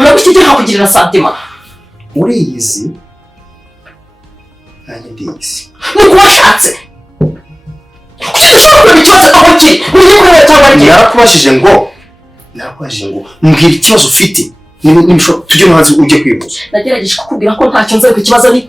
urabishyize hakugirira santima uriyizi nanjye ndiyizi nuko washatse narakubajije ngo mbwira ikibazo ufite tujye no hanze ujye kwivuza. Nagerageje kukubwira ko ntacyo nzi ku kibazo ni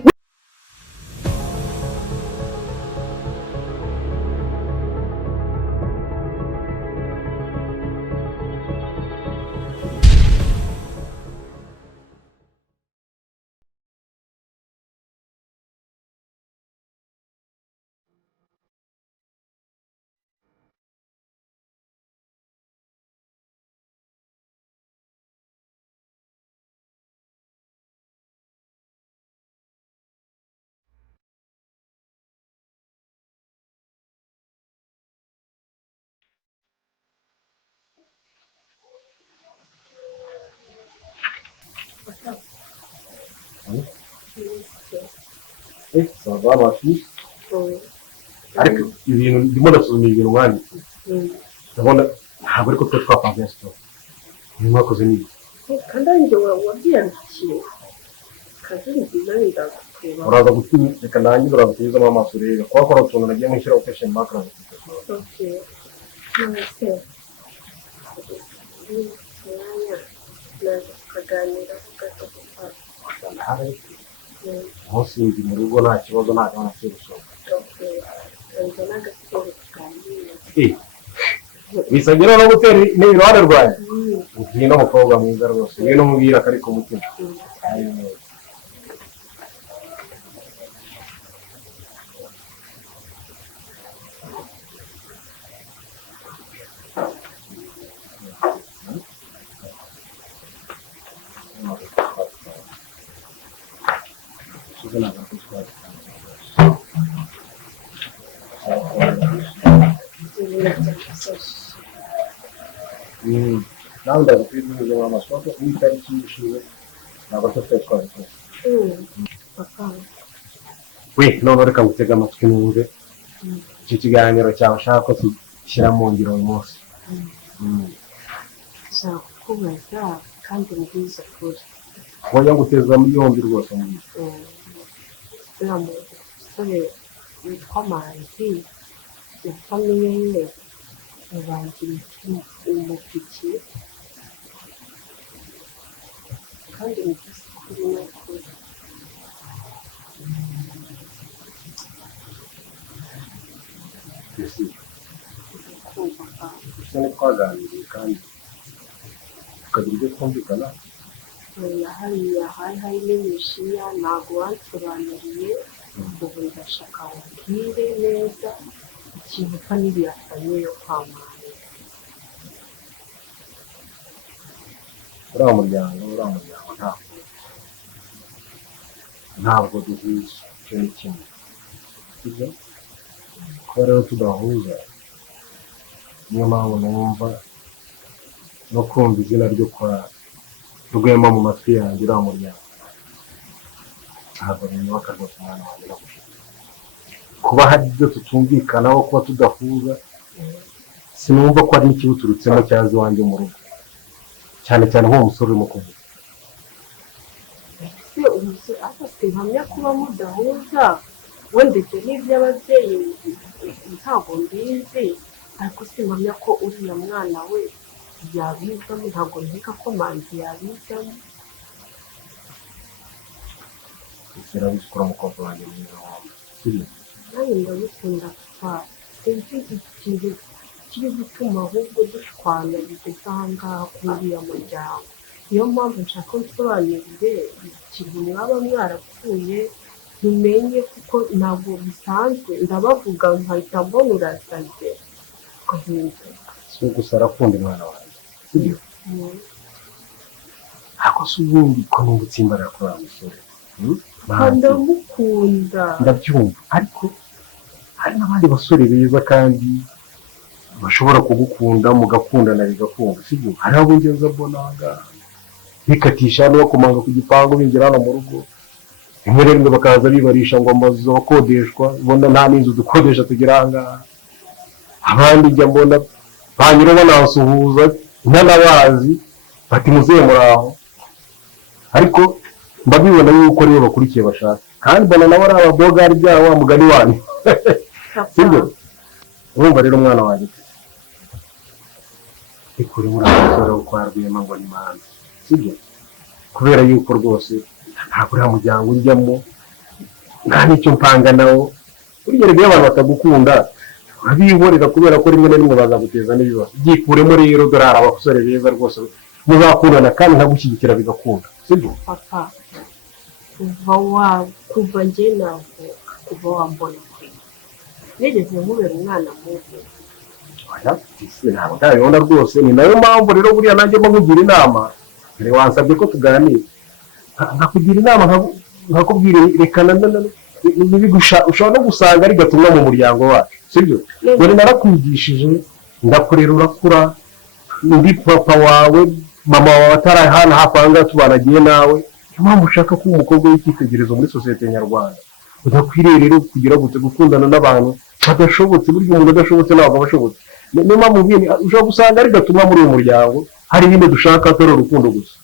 Ça va ma fille? Ariko ibintu ndimo ndasuzuma ibintu mwanditse. Ndabona ntabwo ariko twe twapanze sito. Ni mwakoze niki? Kandi njye wabyiyandikiye. Kazi nziza kureba. Uraza gutuma reka nanjye uraza amaso rero. Kwa ko utuntu nagiye mushyira question mark na. Okay. Namaste. Kaganira gato gufata. Hose ndi mu rugo nta kibazo nta kana cyose. Bisagira no gutera n'iruhande rwaye. Ugiye no mukobwa mwiza rwose. Niyo no mubwira kari ku mutima. Now that the people who are not sure, we can see ntabwo twari we none reka gutega amatwi n'ubuze iki kiganiro cyawe ushaka ko tushyira mu ngiro uyu munsi nshaka kukubaza kandi mbwiza kuri wajya guteza muri yombi rwose uriya musore witwa Manzi na famiye ye yabangira umupiki kandi mbwiza kuri n'ukuri cyane twaganiriye kandi tukagira ibyo twumvikana hariya hari n'imishinya ntabwo wansobanuriye ubu ndashaka ubwire neza ikintu usa n'ibirasanye yo kwa muganga uriya muryango ntabwo duhuza icyo ni kimwe sibyo kuba rero tudahuza niyo mpamvu numva no kumva izina ryo kwa rwema mu matwi yanjye uriya muryango ntabwo binyubaka rwose umwana wanjye no kuba hari ibyo tutumvikanaho kuba tudahuza sinumva ko ari ikibuturutsemo cyaza iwanjye mu rugo cyane cyane nk'uwo musore urimo kuvuga ese umusore afite impamya kuba mudahuza wenda ibyo n'iby'ababyeyi ntabwo mbizi ariko simpamya ko uriya mwana we yabizamo ntabwo nkeka ko Manzi yabizamo sirabikora umukobwa wanjye mwiza wawe sibyo nanjye ndabikunda kuba sinzi ikintu kiri gutuma ahubwo dushwana bigeze aha ngaha kuri uriya muryango niyo mpamvu nshaka nsobanurire ikintu mwaba mwarapfuye ntumenye kuko ntabwo bisanzwe ndabavuga nkahita mbona urasaze si gusa arakunda umwana wanjye sibyo ntabwo se ubundi ko numva utsimbarira kuri uriya musore ndamukunda ndabyumva ariko hari n'abandi basore beza kandi bashobora kugukunda mugakundana bigakunda sibyo hari abo ngenza mbona bikatisha no kumanga ku gipangu binjira hano mu rugo rimwe rimwe bakaza bibarisha ngo amazu akodeshwa ubona nta n'inzu dukodesha tugira aha ngaha abandi njya mbona banyura banasuhuza ntanabazi bati muzehe muraho ariko mbabibona yuko aribo bakurikiye bashaka kandi mbona nabo ari ababogari byabo wa mugani wanyu sibyo urumva rero umwana wanjye ikuri muri abasore wo kwa Rwema ngo ni manzi sibyo kubera yuko rwose ntabwo uriya muryango ujyamo nta n'icyo mpanga nawo buriya rero abantu batagukunda urabihorera kubera ko rimwe na rimwe bazaguteza n'ibibazo byikuremo rero dore hari abasore beza rwose muzakundana kandi nkagushyigikira bigakunda sibyo papa kuva njye ntabwo kuva wambona kwe nigeze nkubera umwana mubi ntabwo ndabibona rwose ni nayo mpamvu rero buriya nanjye mbakugira inama mbere wansabye ko tuganira nkakugira inama nkakubwira rekana ushobora no gusanga ari gatumwa mu muryango wacu sibyo dore narakwigishije ndakurera urakura ndi papa wawe mama wawe atarahana hafi aha ngaha tubanagiye nawe niyo mpamvu ushaka kuba umukobwa w'icyitegererezo muri sosiyete nyarwanda udakwiriye rero kugira gute gukundana n'abantu badashobotse burya umuntu udashobotse ntabwo aba ashobotse niyo mpamvu ushobora gusanga ari gatumwa muri uyu muryango hari ibindi dushaka atari urukundo gusa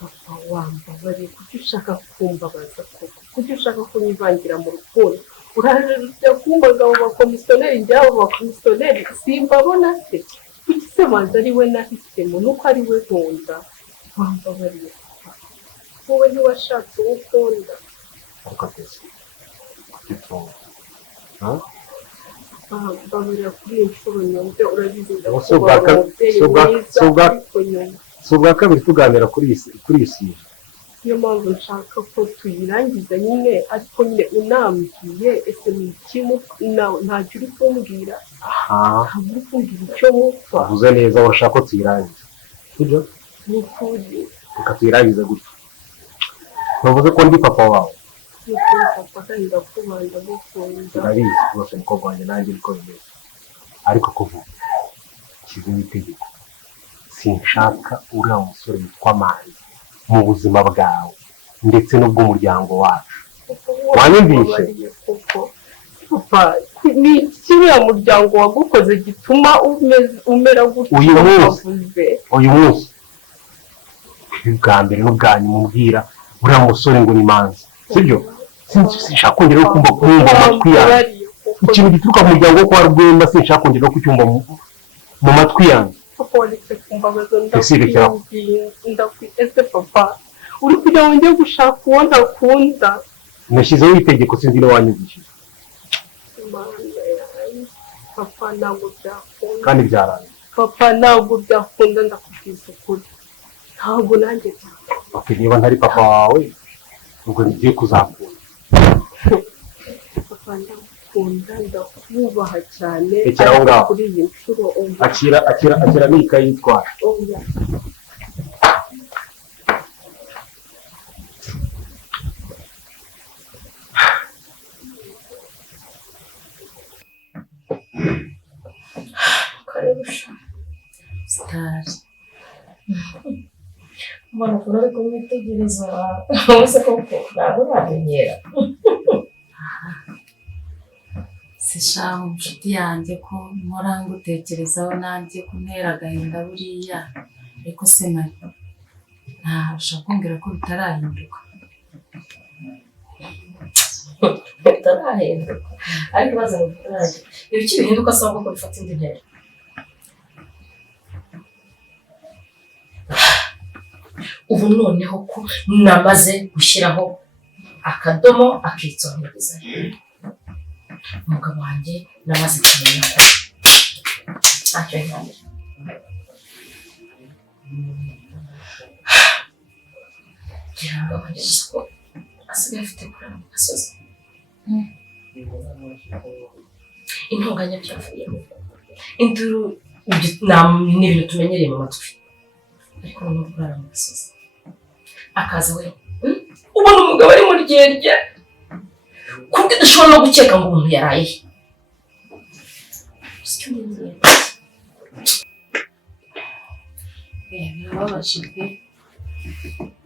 papa wambabariye kuki ushaka kumbabaza koko kuki ushaka kunyivangira mu rukundo uraje ujya kumbaga abo bakomisiyoneri njyabo bakomisiyoneri simbabona se kuki se manzi ari we nahisemo nuko ari we nkunda wambabariye wowe ntiwashatse uwo ukunda mbabarira kuri iyi nshuro nyumve urabizi ndakubaha umubyeyi mwiza ariko nyuma si ubwa kabiri tuganira kuri iyi si niyo mpamvu nshaka ko tuyirangiza nyine ariko nyine unambwiye ese ni ikimu ntacyo uri kumbwira ntabwo uri kumbwira icyo mupfa uvuze neza urashaka ko tuyirangiza sibyo ni ukuri reka tuyirangize gutya ntuvuze ko ndi papa wawe ni ukuri papa kandi ndakubaha ndagukunda urabizi rwose umukobwa wanjye nanjye niko bimeze ariko kuvuga kizimo itegeko sinshaka uriya musore witwa Manzi mu buzima bwawe ndetse n'ubw'umuryango wacu wanyumvishe papa ni kiriya muryango wagukoze gituma umera gutya uyu munsi bwa mbere n'ubwa nyuma umbwira uriya musore ngo ni Manzi sibyo sinshaka kongera kumva amatwi yawe ikintu gituruka mu muryango wo kwa Rwema sinshaka kongera kucyumva mu matwi yanjye ese papa uri kugira ngo njye gushaka uwo ntakunda nashyizeho itegeko sinzi niba wanyumvishije papa ntabwo byakunda kandi byarangiye papa ntabwo byakunda ndakubwiza ukuri ntabwo nanjye byakunda niba ntari papa wawe ubwo ngiye kuzakunda papa ndakunda ndakubaha cyane kuri iyi nshuro akira n'ikayi yitwara Furaisha sitari mbona ukuntu uri kumwitegereza wese koko ntabwo uramenyera sishaho inshuti yanjye ko mpora ngutekerezaho nanjye kuntera agahinda buriya ariko se mari ushaka kumbwira ko bitarahinduka bitarahinduka ariko baza ngo bitarahinduka ibiki bihinduka asaba ko bifata indi ntera ubu noneho ko namaze gushyiraho akadomo akitsongereza umugabo wanjye namaze kumenya ko ntacyo yihariye kugira ngo abageze ko asigaye afite kurara mu gasozi intunganya byavuye induru ni ibintu tumenyereye mu matwi ariko no kurara mu gasozi akaza we ubona umugabo ari mu ryerye kubwo dushobora no gukeka ngo umuntu yaraye birababaje pe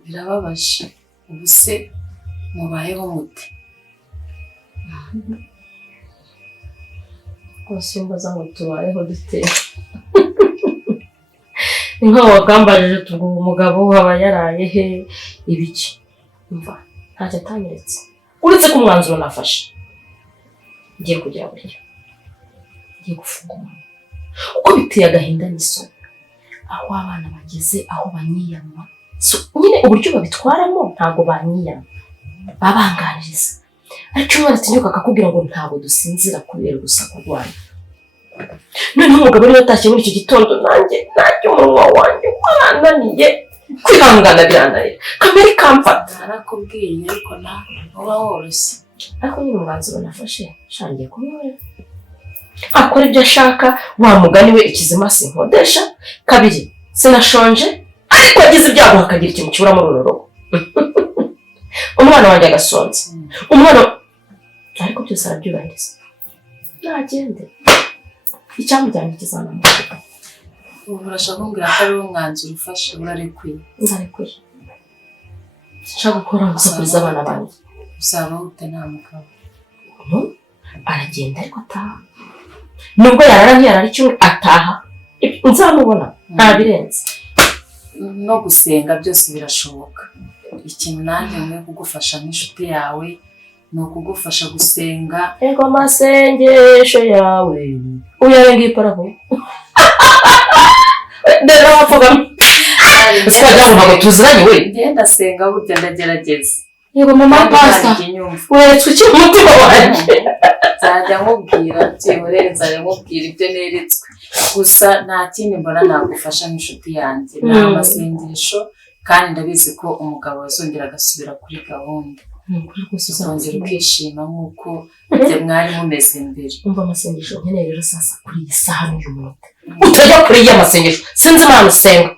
birababaje ubu se mubayeho mute rwose mbaza ngo tubayeho dute inka wagambarije tugu umugabo aba yaraye he ibiki umva ntacyo atanyeretse uretse ko umwanzuro nafashe ngiye kujya burya ngiye gufunga umuntu uko biteye agahinda n'isoni aho abana bageze aho banyiyama nyine uburyo babitwaramo ntabwo banyiyama babanganiriza ariko umwana atinyuka akakubwira ngo ntabwo dusinzira kubera urusaku rwanyu noneho umugabo niwe atashye muri icyo gitondo nanjye umunwa wanjye warananiye kwihangana birananira kamere kamfata narakubwiye ariko nawe uba woroshye ariko nyine umwanzuro nafashe shangiye kumwera akora ibyo ashaka wa mugani we ikizima sinkodesha kabiri sinashonje ariko yagize ibyago hakagira ikintu kibura muri uru rugo umwana wanjye agasonza umwana ariko byose arabyubahiriza nagende icyamujyanye kizanamuka ubu urashaka kumbwira ko ari wo mwanzuro ufashe urarekuye ndarekuye nshaka gukora gusakuriza abana banjye usaba ute nta mugabo aragenda ariko ataha nubwo yarara ntiyarara kimwe ataha nzamubona nta birenze no gusenga byose birashoboka ikintu nanjye nkwiye kugufasha nk'inshuti yawe ni ukugufasha gusenga ego amasengesho yawe uyarenga iparaho rero wapfugamo twagira ngo ntabwo tuziranye we ngenda senga burya ndagerageza yego mama pasta weretswe iki umutima wanjye nzajya nkubwira byihorere nzajya nkubwira ibyo neretswe gusa nta kindi mbona nagufasha nk'inshuti yanjye ni amasengesho kandi ndabizi ko umugabo azongera agasubira kuri gahunda uzongera ukishima nk'uko mwari mumeze mbere umva amasengesho nkeneye rero sasa kuri iyi saha n'uyu munota utajya kuri iyi amasengesho sinzi impamvu usenga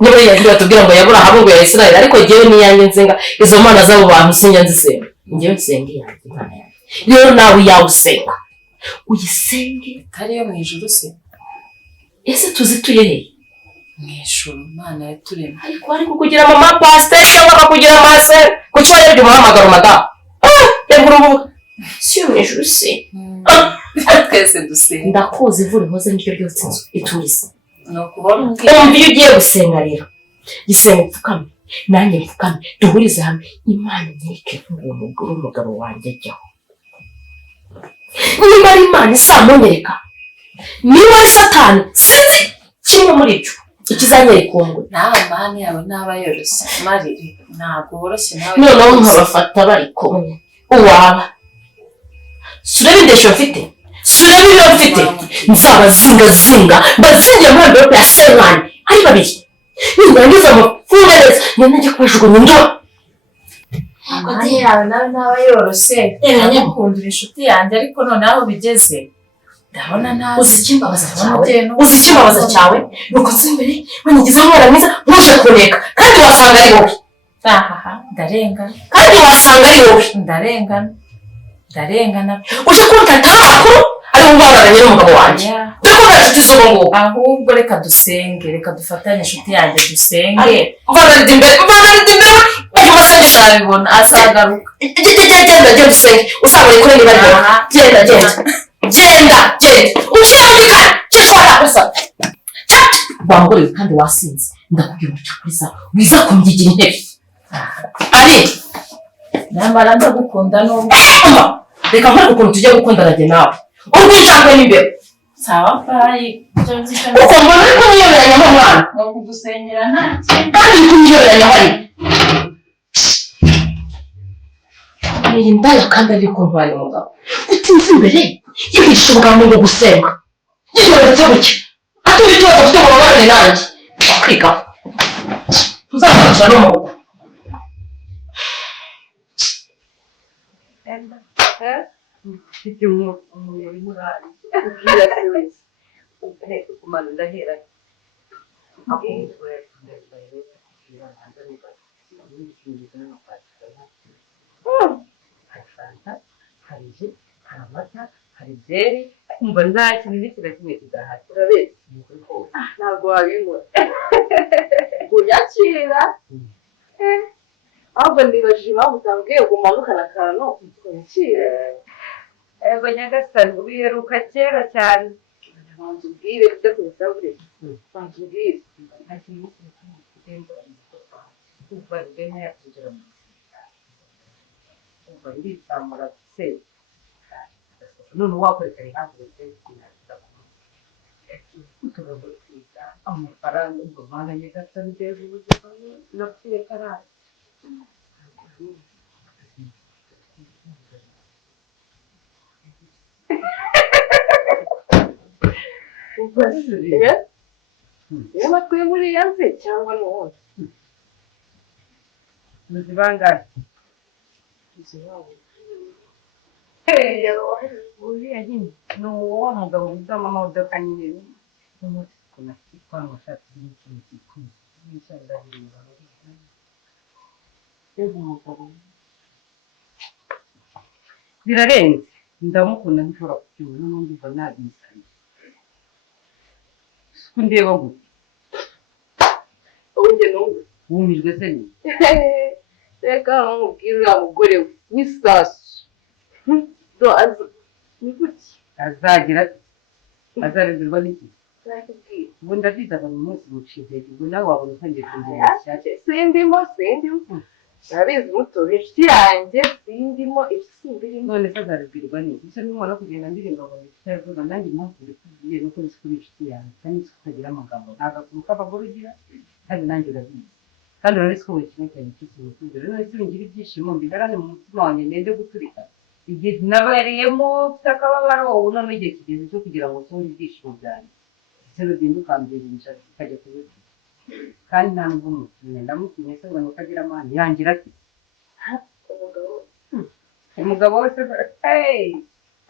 niba yagiye batubwira ngo yabura hamwe ngo ya Israel ariko jyewe niyanjye nsenga izo mana z'abo bantu sinjya nzisenga njyewe nsenga iyanjye imana yanjye rero nawe yawe usenga uyisenge atariyo mu ijuru se ese tuzituye he mu ijuru imana yaturemye ariko kugira mama pasteur cyangwa bakakugira mase kuki warebye umuhamagaro madamu yabura urubuga si yo mu ijuru se twese dusenga ndakuzi ivura ihoze n'iryo ryose inzu iturize ni ukubona umva iyo ugiye gusenga rero gisenga upfukame nanjye mfukame duhurize hamwe imana nyereke nk'uwo mugore umugabo wanjye ajyaho niba ari imana izamunyereka niba ari satani sinzi kimwe muri byo ikizanyereka uwo mugore nawe mani yawe ntaba yoroshye mari ntabwo woroshye nawe noneho nkabafata bari kumwe uwaba surebe indeshyo mfite surebe ibyo mfite nzabazingazinga mbazingira muri amverope ya senkani ari babiri nindangiza amafunga neza ngenda njya kubajugunya indobo mani yawe nawe ntaba yoroshye ndagukundira inshuti yanjye ariko noneho aho bigeze ndabona nawe uzi ikimbabaza cyawe nuko nzi imbere wanyigize umwana mwiza ntuje kuneka kandi wasanga ari wowe ndarengana kandi wasanga ari wowe ndarengana uje kuntata amakuru ari mu bararanye n'umugabo wanjye dore ko nshuti z'ubu ngubu ahubwo reka dusenge reka dufatanye inshuti yanjye dusenge mvanarida imbere bajya umasengesho azabibona azagaruka genda dusenge uzabone kuri niba ari wowe genda ushyiraho imikara cyashobora gusa wamugore kandi wasinze ndakubwira uca kuri sawa wiza kumyigira intebe ari nyamara ndagukunda n'ubwo reka nkore ukuntu tujya gukundana jye nawe ubwo ushaka n'imbere sawa bayi uko mbona uri kumwiyoberanya nk'umwana ni ukugusengera nta kintu kandi uri kumwiyoberanya hari iyi ndaya kandi ari kuntwanya umugabo utinze imbere yigisha ubugambo ngo gusenga yiyoretse buke atuma ikibazo afite ngo babane nanjye wakwigaho tuzamufasha no mu rugo ufite umubiri murari ubwira se wese uhereka kumana ndaheranye hari fanta hari ji hari amata hari byeri kumva nta kintu n'ikina kimwe kidahari urabizi ntabwo wabinywa unyakira ahubwo ndibajije impamvu utambwiye ngo umanukane akantu unyakire yego nyagasani ubiheruka kera cyane banza ubwire ibyo kubisabure banza ubwire nta kintu kitemba kuva mbere yakugera mu kuva nditsamura se none wakwerekana ntabwo bitekina utugomba kwiga amafaranga ubwo mana nyagasani ndeba ubuzima napfuye karara niba twe muri yanze cyangwa n'ubundi uzi bangahe uzi wabo uriya nyine ni uwo mugabo wiga amamodoka nyine n'umunsi kunashyirwa mu shati n'ikintu gikuru n'ishyamba rireba reba umugabo birarenze ndamukunda nshobora kubyibona n'undi mva nabisanye ko ndeba gute ubu njye n'ubu wumijwe se ni reka nkubwire uriya mugore we w'isasu ni gutya azagira azareberwa n'iki ubu ndabizaga mu munsi mucize ubwo nawe wabona utangiye kongera ishyaka sindimo ntabizi mutobe inshuti yanjye sindimo ibisimbirimo none se azareberwa n'iki ese n'umwana wo kugenda ndirimba ngo ntikivuga nanjye impamvu mbikubwiye nuko nzi ko uri inshuti yanjye kandi nzi ko utagira amagambo nta gakuru k'abagore ugira kandi nanjye urabizi kandi urabizi ko buri kimwe cyane cy'ikintu cy'inzira none se ngira ibyishimo mbigarane mu mutima wanjye nende guturika igihe nabariyemo ufite akababaro wowe none igihe kigeze cyo kugira ngo usohore ibyishimo byanjye ese rugenda ukambyirisha ukajya kubivuga kandi nta nubwo umukinnyi ndamukinnye se ngo ukagira amani yangira ati umugabo wese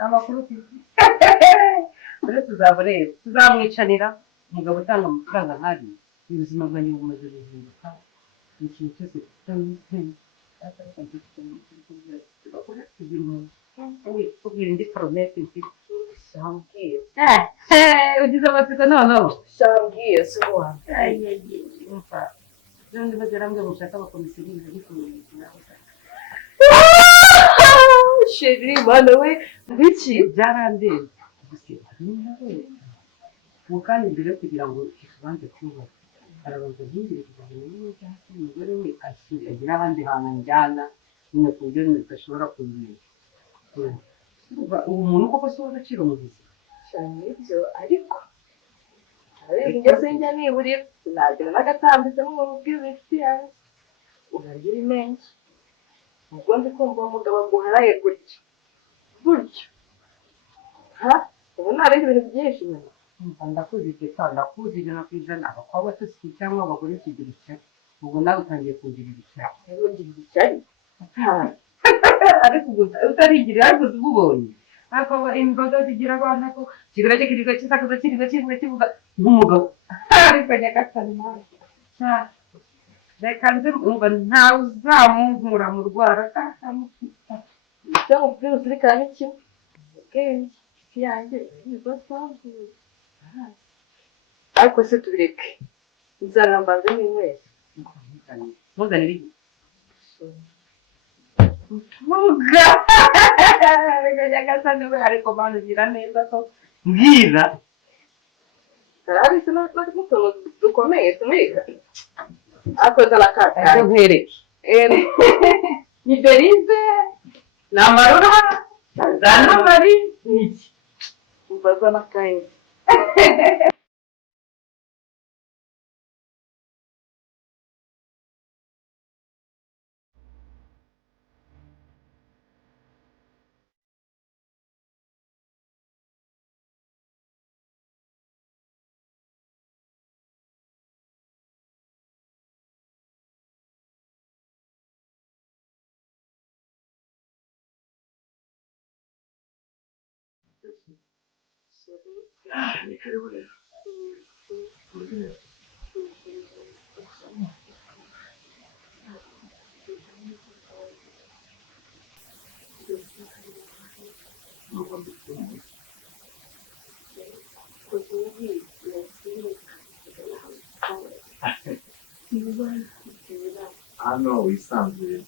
amakuru ufite tuzabureba tuzamwicanira umugabo utanga amafaranga nk'ari ubuzima bwanjye bumaze guhinduka ikintu cyose kubwira indi poromesi mfite shambwiye ugize amatsiko noneho shambwiye si uwanjye byombi bagera ngo mushaka abakomisiyoneri ariko sheri mana we biki byarandenze gusa ubu kandi mbere yo kugira ngo ikibanza cyubake arabanza ntibire kugira ngo niba cyangwa se umugore we agira ahandi hantu njyana nyine ku buryo bidashobora kubimenya ubu muntu koko si uw'agaciro mu buzima cyane ibyo ariko ngeze njya niburira nagira n'agatambitse nk'umuntu bw'inshuti yanjye urarya uri menshi ubwo ndi kumva uwo mugabo aguharaye gutya ubu ntareba ibintu byinshi nyuma ndakuzi ndetse ndakuzi ijana ku ijana abakobwa tuzi cyangwa abagore tugira ishyari ubu nawe utangiye kugirira ishyari ugirira ishyari ariko utarigira ariko ubonye ariko imbaga zigira abana ko kigura kikiriga kisakuza kivuga nk'umugabo ariko nyagasani mwana reka nze umva ntawe uzamuvura mu rwara cyangwa ubwira uzirikana iki ubwenge yanjye nizo mpamvu ariko se tubireke nzarambaze ni wese muzanire iki vuga reka nyagasani we ariko manubira neza ko mbwira arabise n'utuntu dukomeye tumurika ariko zana kaka nkwereke ni berize ni amarura za namari ni iki umva zana kayi hano wisanzuye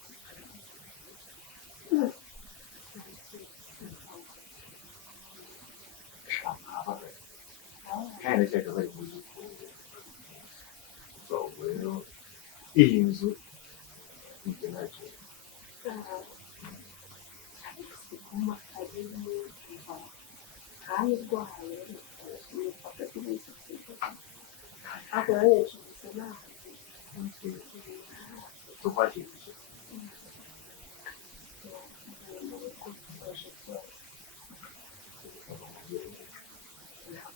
iyi nzu njye nacyo siguma ari kuva kandi rwahaye n'ifata ry'ubuzima ako yanyeje gusa tukwakiriye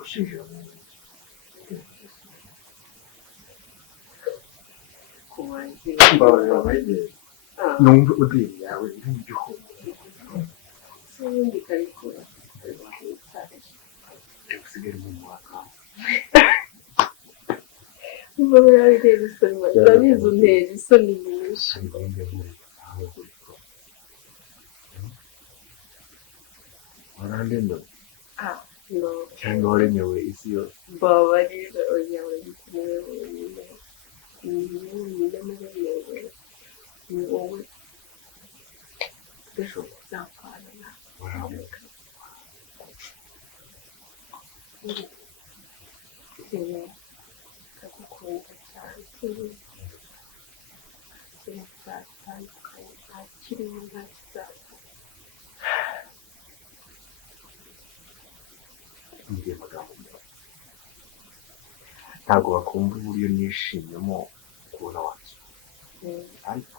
ushinjira mu nzu mbabarira amahirwe numva udiri yawe iri mu gihugu n'ubundi ikabikora usigare mu mwaka mbabura bitera isoni urabizi untera isoni nyinshi warandenda no cyangwa waremewe isi yose mbabarira oya urabikeneye wenyine nyine n'ubuyobe ni wowe udashobora kuzapfana nawe yewe ndagukunda cyane ikintu cyatandukanye nta kirimo nta kizaza mbwiye amagambo meza ntabwo bakumva uburyo nishimyemo kubona wanjye ariko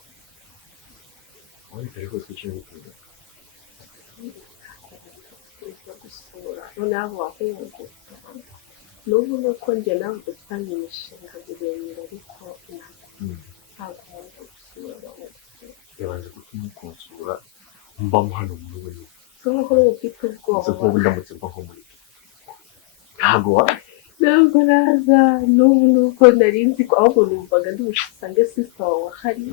wabitare rwose icyo gukunda gusura noneho wahuye n'ubu nuko njye nawe dufitanye imishinga miremire ariko ntabwo wajya gusura yabanze gutuma kunsura mbamo hano mu rugo nyine so nk'uko ufite ubwoba nzi ko ubu ndamutse mva nko muri ntabwo ntabwo naza n'ubu nuko nari nzi ko ahubwo numvaga ndushisange sisita wawe ahari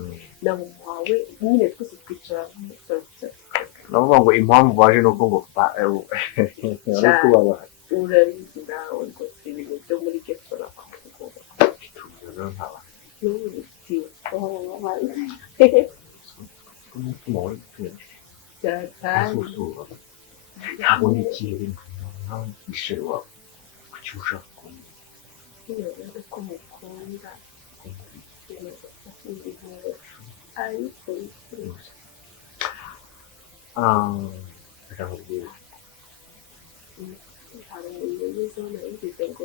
na mama wawe nyine twese twicara nk'umusaza navuga ngo impamvu baje ni uko ngo urabizi nawe rwose ibintu byo muri geto nakuvuga n'ubu bifite umutima wawe byatanye ntabwo ni ikintu nawe isheri wawe kuki ushaka kumenya niba ko mukunda ariko reka nkubwire hari umuntu ugezeho nayigize ngo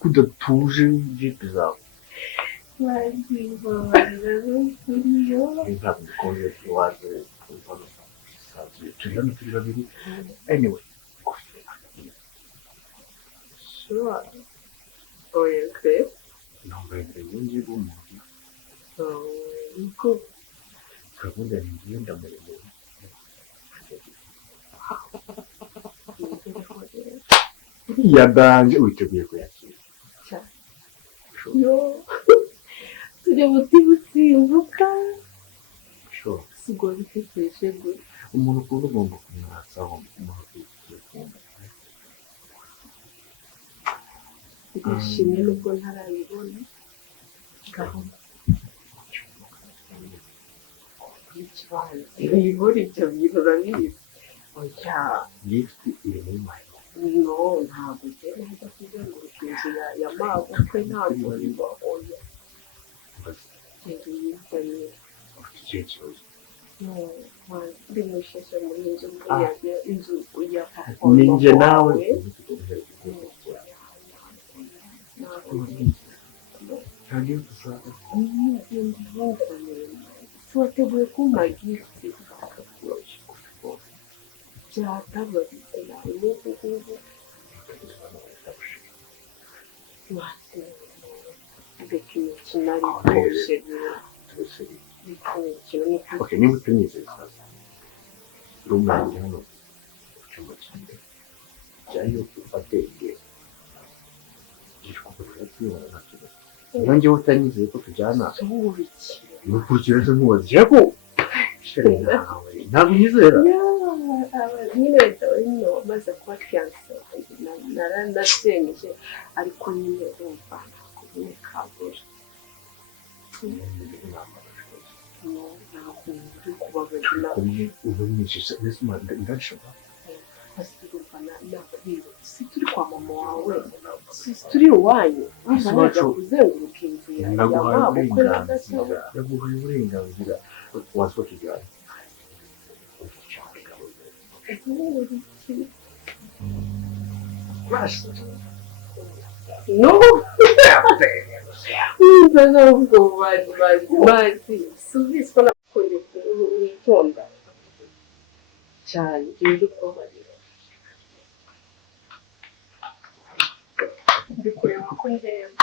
kudatuje jipe zawe bazibabarira n'ukuriyo ntabwo dukunze waje turi hano turi babiri anyway sure oya kwe nambaye imbere y'inzu y'umuntu niko gahunda ni ngiyo ndamuremeye uriya danje witeguye kuyakira yo tujya butibutsimbuka sigura ifiteje gute umuntu ukunda ugomba kumwasaho umuntu ugiye kumva ndishimye nubwo ntarabibona gahunda ikibanza ibibura ibyo bintu urabizi oya lift iri muri mayi no ntabwo ugenda ujya kuzenguruka inzu ya mabukwe ntabwo biba oya genda uyizanye ufite ikihe kibazo ndi musheshe muri inzu muri inzu ya papa ninjye nawe ntabwo dusanga wateguye kumpa gifti byatabaritse nawe n'ubu ngubu reka imikino arikoreshe okay niba utanyizeza rumwanjye hano ku cyumba cyanjye jyayo ufate igihe gishobora kwibona nta kibazo niba njyewe utanyizeye ko tujyana nukurikira se nkubaza yego shere nawe ntabwo unyizera nyine wenda nyine wamaze kuba fiyanse naranasengije ariko nyine urumva ntabwo nyine kabura ntabwo uri kubabaza ubu nyinshi ndashobora urumva nakwiba si turi kwa mama wawe si turi iwanyu wajya kuzenguruka inzu ya mabukwe na gato yaguhaye uburenganzira wasohoka igare no nza ubwo bazi subizi ko nakunde witonda cyane ndi kubabarira ndi kureba ko ndeba